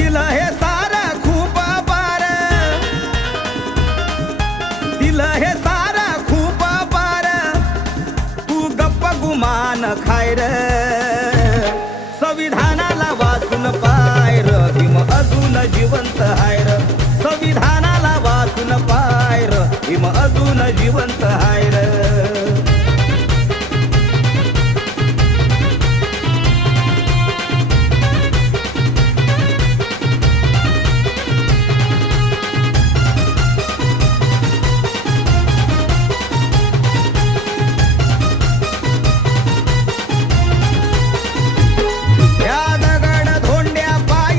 दिलं हे सारं खूप बार, दिलं हे सारं खूप बार, तू गप्प गुमान खाय र. संविधानाला वाचून पाय र, भीम अजून जिवंत हाय र. संविधानाला वाचून पाय र, भीम अजून जिवंत हाय र.